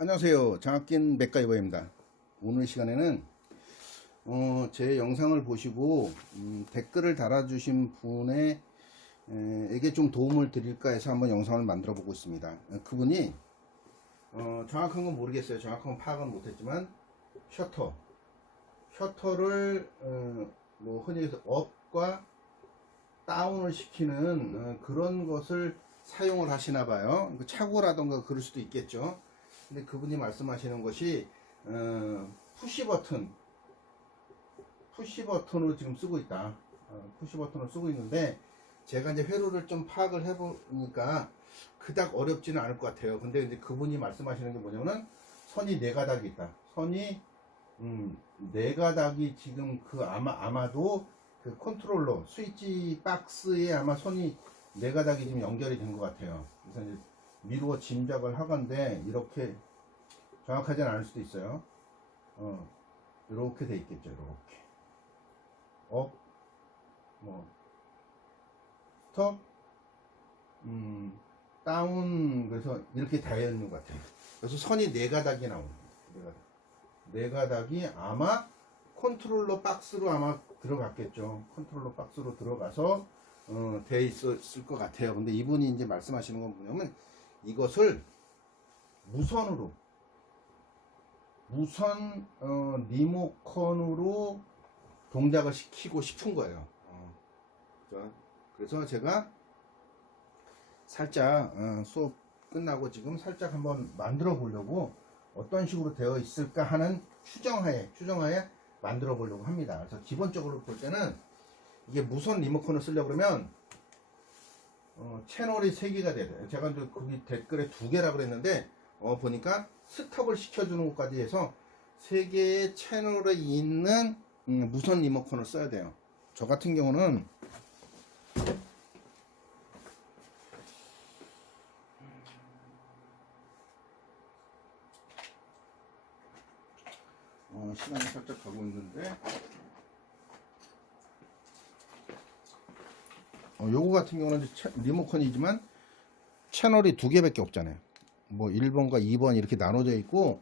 안녕하세요. 장학긴 맥가이버입니다. 오늘 시간에는 제 영상을 보시고 댓글을 달아주신 분의 에게 좀 도움을 드릴까 해서 한번 영상을 만들어 보고 있습니다. 그분이 정확한 건 모르겠어요. 정확한 파악은 못했지만 셔터를 뭐 흔히 해서 업과 다운을 시키는 그런 것을 사용을 하시나 봐요. 착오라던가 그럴 수도 있겠죠. 근데 그분이 말씀하시는 것이 푸시 버튼으로 지금 쓰고 있다. 푸시 버튼을 쓰고 있는데 제가 이제 회로를 좀 파악을 해보니까 그닥 어렵지는 않을 것 같아요. 근데 이제 그분이 말씀하시는 게 뭐냐면은 선이 네 가닥이 있다. 선이 네 가닥이 지금 아마도 그 컨트롤러 스위치 박스에 아마 선이 네 가닥이 지금 연결이 된 것 같아요. 그래서 이제 미루어 짐작을 하건데 이렇게 정확하지는 않을 수도 있어요. 이렇게 돼 있겠죠. 이렇게 업, 뭐 스톱, 다운. 그래서 이렇게 되어 있는 것 같아요. 그래서 선이 네 가닥이 나오는 거예요. 네 가닥이 아마 컨트롤러 박스로 아마 들어갔겠죠. 컨트롤러 박스로 들어가서 돼 있었을 것 같아요. 근데 이분이 이제 말씀하시는 건 뭐냐면 이것을 무선 리모컨으로 동작을 시키고 싶은 거예요. 그래서 제가 살짝 수업 끝나고 지금 살짝 한번 만들어 보려고 어떤 식으로 되어 있을까 하는 추정하에 만들어 보려고 합니다. 그래서 기본적으로 볼 때는 이게 무선 리모컨을 쓰려고 그러면 채널이 3개가 돼야 돼요. 제가 이제 거기 댓글에 2개라고 그랬는데 보니까 스톱을 시켜주는 것까지 해서 3개의 채널에 있는 무선 리모컨을 써야 돼요. 저 같은 경우는 시간이 살짝 가고 있는데 요거 같은 경우는 리모컨이지만 채널이 2개밖에 없잖아요. 뭐 1번과 2번 이렇게 나눠져 있고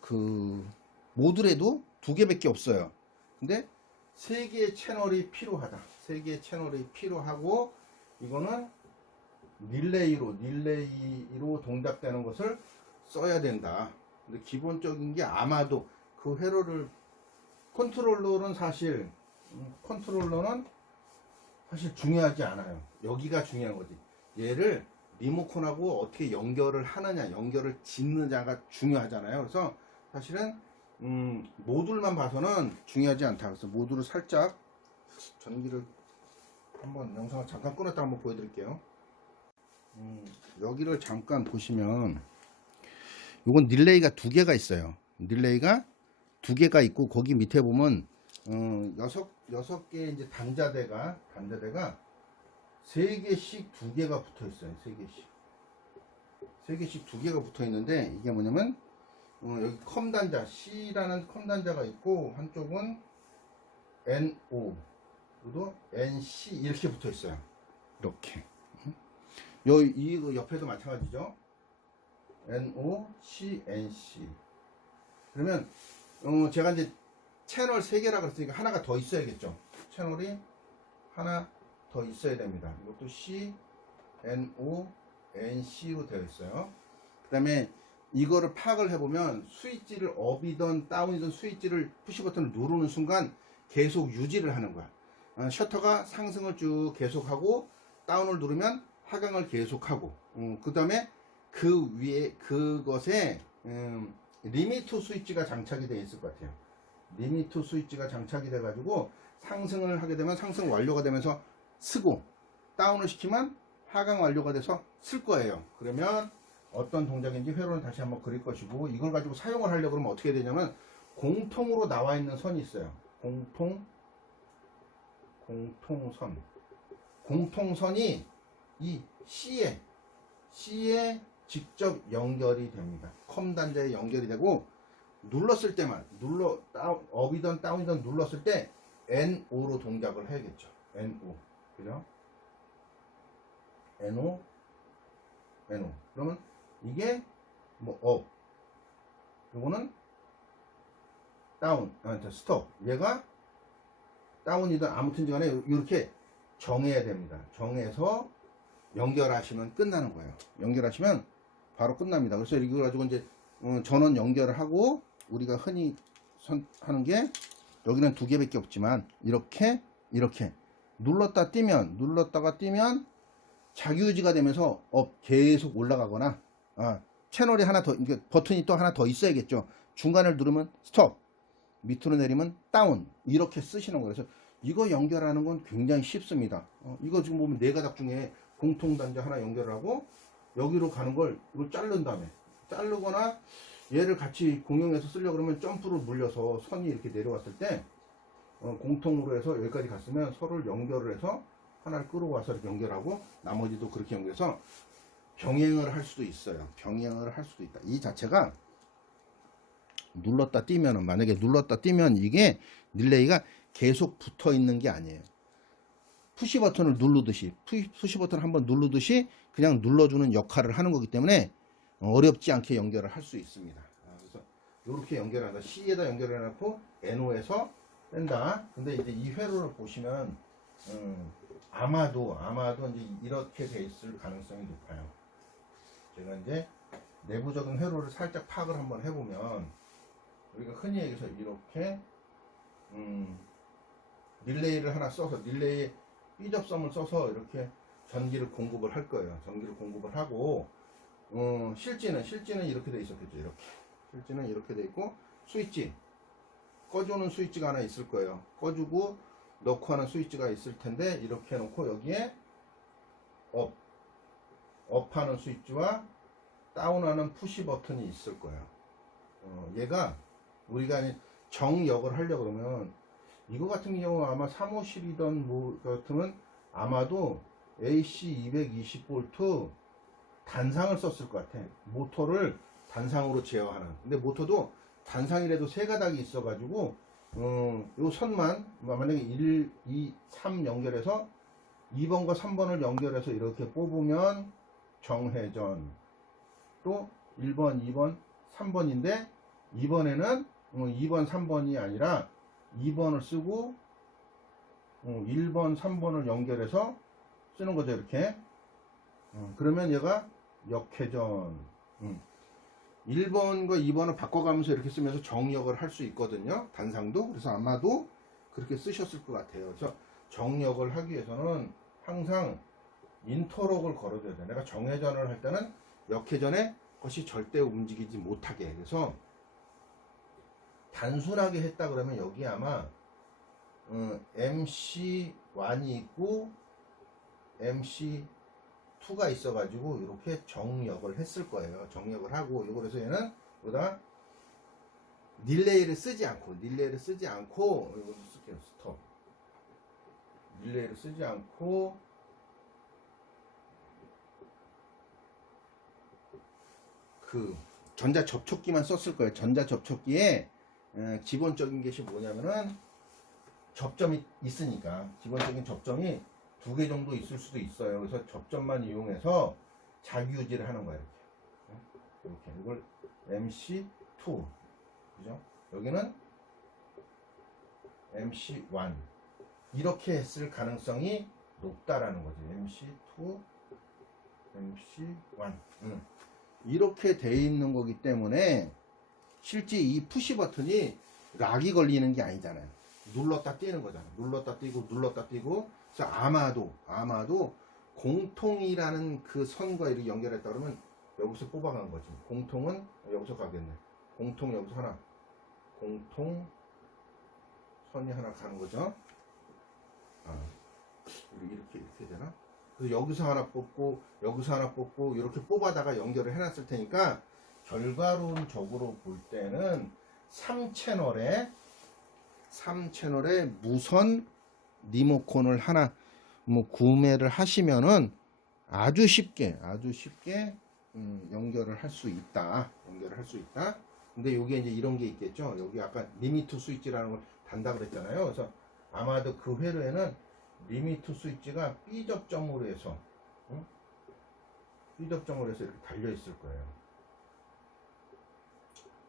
그 모듈에도 2개밖에 없어요. 근데 3개의 채널이 필요하다. 3개의 채널이 필요하고 이거는 릴레이로 동작되는 것을 써야 된다. 근데 기본적인 게 아마도 그 회로를 컨트롤러는 사실 중요하지 않아요. 여기가 중요한 거지. 얘를 리모컨하고 어떻게 연결을 하느냐, 연결을 짓느냐가 중요하잖아요. 그래서 사실은 모듈만 봐서는 중요하지 않다. 그래서 모듈을 살짝 전기를 한번 영상을 잠깐 끊었다 한번 보여드릴게요. 여기를 잠깐 보시면 요건 릴레이가 2개가 있어요. 릴레이가 2개가 있고 거기 밑에 보면 6개 이제 단자대가 3개씩 2개가 붙어 있어요. 3개씩 2개가 붙어 있는데 이게 뭐냐면 여기 컴 단자 C라는 컴 단자가 있고 한쪽은 NO 그리고 NC 이렇게 붙어 있어요. 이렇게. 이 옆에도 마찬가지죠. NO, C, NC. 그러면 제가 이제 채널 3개라 그랬으니까 하나가 더 있어야겠죠. 채널이 하나 더 있어야 됩니다. 이것도 C, NO, NC로 되어 있어요. 그 다음에 이거를 파악을 해보면 스위치를 업이든 다운이든 스위치를 푸시 버튼을 누르는 순간 계속 유지를 하는 거야. 셔터가 상승을 쭉 계속하고 다운을 누르면 하강을 계속하고 그 다음에 그 위에 그것에 리미트 스위치가 장착이 되어 있을 것 같아요. 리미트 스위치가 장착이 돼 가지고 상승을 하게 되면 상승 완료가 되면서 쓰고 다운을 시키면 하강 완료가 돼서 쓸 거예요. 그러면 어떤 동작인지 회로는 다시 한번 그릴 것이고 이걸 가지고 사용을 하려고 그러면 어떻게 되냐면 공통으로 나와 있는 선이 있어요. 공통선이 이 C에 직접 연결이 됩니다. 컴 단자에 연결이 되고 눌렀을 때만 업이든 다운이든 눌렀을 때 NO로 동작을 해야겠죠. NO 그죠? NO 그러면 이게 뭐 업, 요거는 다운, 스톱. 얘가 다운이든 아무튼 간에 이렇게 정해야 됩니다. 정해서 연결하시면 끝나는 거예요. 연결하시면 바로 끝납니다. 그래서 이거 가지고 이제 전원 연결을 하고 우리가 흔히 하는 게 여기는 두 개밖에 없지만 이렇게 눌렀다가 뛰면 자기유지가 되면서 계속 올라가거나 채널이 하나 더, 버튼이 또 하나 더 있어야겠죠. 중간을 누르면 스톱, 밑으로 내리면 다운, 이렇게 쓰시는 거예요. 그래서 이거 연결하는 건 굉장히 쉽습니다. 이거 지금 보면 네 가닥 중에 공통단자 하나 연결하고 여기로 가는 걸 이걸 자른 다음에 자르거나 얘를 같이 공용해서 쓰려고 그러면 점프를 물려서 선이 이렇게 내려왔을 때 공통으로 해서 여기까지 갔으면 서로를 연결을 해서 하나를 끌어와서 이렇게 연결하고 나머지도 그렇게 연결해서 병행을 할 수도 있어요. 병행을 할 수도 있다. 이 자체가 눌렀다 뛰면은, 만약에 눌렀다 뛰면 이게 릴레이가 계속 붙어 있는 게 아니에요. 푸시 버튼을 누르듯이, 푸시 버튼을 한번 누르듯이 그냥 눌러주는 역할을 하는 거기 때문에 어렵지 않게 연결을 할 수 있습니다. 그래서 이렇게 연결한다. C에다 연결해 놓고 NO에서 뺀다. 근데 이제 이 회로를 보시면 아마도 이제 이렇게 돼 있을 가능성이 높아요. 제가 이제 내부적인 회로를 살짝 파악을 한번 해보면 우리가 흔히 얘기해서 이렇게 릴레이를 하나 써서 릴레이에 B접점을 써서 이렇게 전기를 공급을 할 거예요. 전기를 공급을 하고 실지는 이렇게 돼 있었겠죠. 이렇게 실지는 이렇게 돼 있고 스위치 꺼주는 스위치가 하나 있을 거예요. 꺼주고 넣고 하는 스위치가 있을 텐데 이렇게 해놓고 여기에 업하는 스위치와 다운하는 푸시 버튼이 있을 거예요. 얘가 우리가 정역을 하려고 그러면 이거 같은 경우 아마 사무실이던 뭐 같으면 아마도 AC 220V 단상을 썼을 것 같아. 모터를 단상으로 제어하는. 근데 모터도 단상이라도 세 가닥이 있어 가지고 요 선만 만약에 1, 2, 3 연결해서 2번과 3번을 연결해서 이렇게 뽑으면 정회전, 또 1번, 2번, 3번인데 이번에는 2번, 3번이 아니라 2번을 쓰고 1번, 3번을 연결해서 쓰는 거죠. 이렇게. 그러면 얘가 역회전. 1번과 2번을 바꿔가면서 이렇게 쓰면서 정역을 할 수 있거든요. 단상도. 그래서 아마도 그렇게 쓰셨을 것 같아요. 그래서 정역을 하기 위해서는 항상 인터록을 걸어줘야 돼요. 내가 정회전을 할 때는 역회전에 것이 절대 움직이지 못하게. 그래서 단순하게 했다 그러면 여기 아마 MC1이 있고 MC2가 있어가지고 이렇게 정역을 했을 거예요. 정역을 하고 이거 그래서 얘는 보다 릴레이를 쓰지 않고 이거 쓸게요. 스톱. 릴레이를 쓰지 않고 그 전자 접촉기만 썼을 거예요. 전자 접촉기에 기본적인 것이 뭐냐면은 접점이 있으니까 기본적인 접점이 2개 정도 있을 수도 있어요. 그래서 접점만 이용해서 자기 유지를 하는 거예요. 이렇게 이걸 MC2, 그죠? 여기는 MC1 이렇게 했을 가능성이 높다라는 거죠. MC2, MC1 이렇게 돼 있는 거기 때문에 실제 이 푸시 버튼이 락이 걸리는 게 아니잖아요. 눌렀다 띄는 거잖아요. 눌렀다 띄고 그래서 아마도 공통이라는 그 선과 이렇게 연결했다 그러면 여기서 뽑아간 거지. 공통은 여기서 가겠네. 공통 여기서 하나, 공통 선이 하나 가는 거죠. 이렇게 되나? 그래서 여기서 하나 뽑고 이렇게 뽑아다가 연결을 해놨을 테니까 결과론적으로 볼 때는 3채널에 무선 리모컨을 하나 구매를 하시면은 아주 쉽게 연결을 할 수 있다. 근데 여기에 이제 이런 게 있겠죠. 여기 아까 리미트 스위치라는 걸 단다 그랬잖아요. 그래서 아마도 그 회로에는 리미트 스위치가 B접점으로 해서 이렇게 달려 있을 거예요.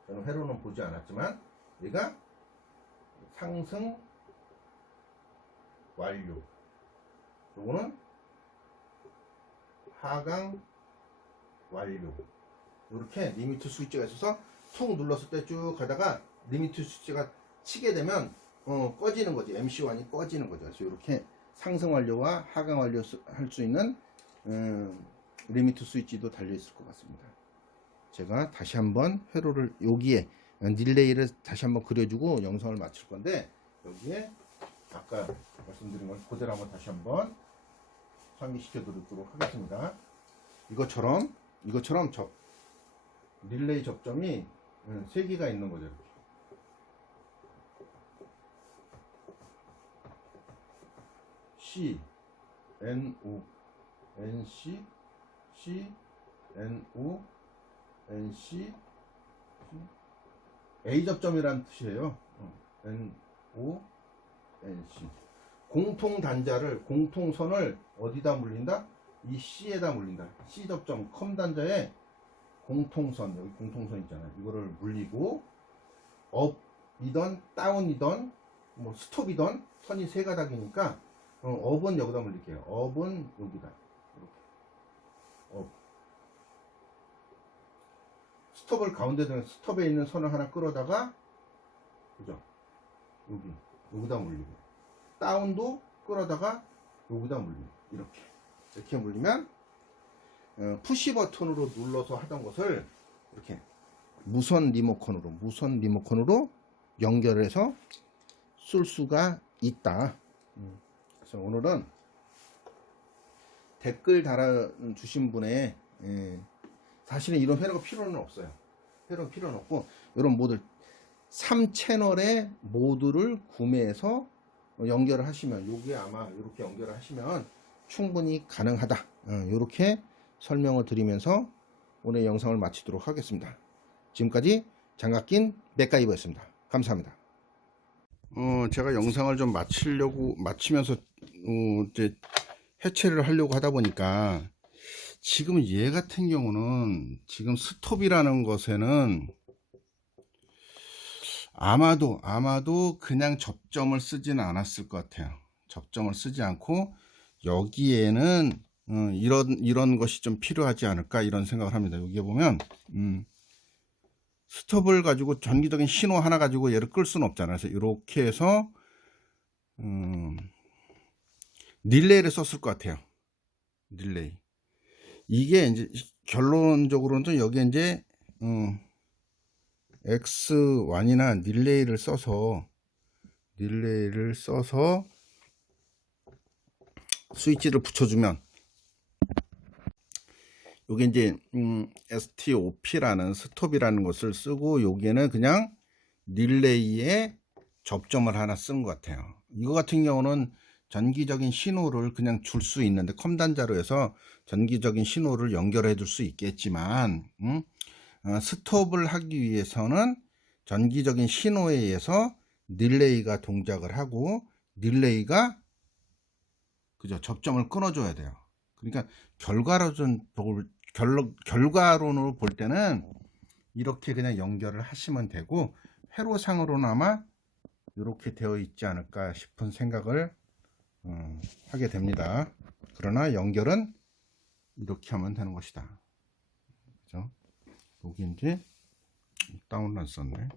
저는 회로는 보지 않았지만 얘가 상승 완료. 요거는 하강 완료. 이렇게 리미트 스위치가 있어서 툭 눌렀을 때 쭉 가다가 리미트 스위치가 치게 되면 꺼지는 거지. MC1이 꺼지는 거죠. 그래서 이렇게 상승 완료와 하강 완료 할 수 있는 리미트 스위치도 달려 있을 것 같습니다. 제가 다시 한번 회로를 여기에 릴레이를 다시 한번 그려주고 영상을 마칠 건데, 여기에 아까 말씀드린 걸 그대로 한번 다시 한번 상기시켜 드리도록 하겠습니다. 이것처럼 릴레이 접점이 3개가 있는 거죠. 이렇게. C, N, O, N, C, C, N, O, N, C, A 접점이란 뜻이에요. N, O, N, C. 공통 단자를, 공통선을 어디다 물린다? 이 C에다 물린다. C 접점, 컴 단자에 공통선, 여기 공통선 있잖아요. 이거를 물리고, 업이던, 다운이던, 뭐 스톱이던, 선이 3가닥이니까, 업은 여기다 물릴게요. 업은 여기다. 이렇게. 업. 스톱을 가운데 두는, 스톱에 있는 선을 하나 끌어다가, 그죠? 여기다 물리고. 다운도 끌어다가 여기다 물리고. 이렇게 물리면, 푸시 버튼으로 눌러서 하던 것을 이렇게 무선 리모컨으로 연결해서 쓸 수가 있다. 그래서 오늘은 댓글 달아주신 분의, 사실은 이런 회로가 필요는 없어요. 회로가 필요는 없고, 이런 모드 3채널의 모드를 구매해서 연결을 하시면, 여기에 아마 이렇게 연결을 하시면 충분히 가능하다. 이렇게 설명을 드리면서 오늘 영상을 마치도록 하겠습니다. 지금까지 장갑낀 맥가이버였습니다. 감사합니다. 제가 영상을 좀 마치면서 이제 해체를 하려고 하다 보니까, 지금 얘 같은 경우는 지금 스톱이라는 것에는 아마도 그냥 접점을 쓰지는 않았을 것 같아요. 접점을 쓰지 않고 여기에는 이런 것이 좀 필요하지 않을까, 이런 생각을 합니다. 여기에 보면 스톱을 가지고 전기적인 신호 하나 가지고 얘를 끌 수는 없잖아요. 그래서 이렇게 해서 릴레이를 썼을 것 같아요. 릴레이. 이게 이제 결론적으로는 여기에 이제 X1이나 릴레이를 써서 스위치를 붙여주면, 요게 이제 STOP라는 스톱이라는 것을 쓰고, 여기에는 그냥 릴레이에 접점을 하나 쓴 것 같아요. 이거 같은 경우는 전기적인 신호를 그냥 줄 수 있는데, 컴 단자로 해서 전기적인 신호를 연결해 줄 수 있겠지만, 스톱을 하기 위해서는 전기적인 신호에 의해서 릴레이가 동작을 하고, 릴레이가 그죠, 접점을 끊어줘야 돼요. 그러니까 결과론으로 볼 때는 이렇게 그냥 연결을 하시면 되고, 회로상으로는 아마 이렇게 되어 있지 않을까 싶은 생각을 하게 됩니다. 그러나 연결은 이렇게 하면 되는 것이다. 그죠? 여기 이제 다운로드 썼네.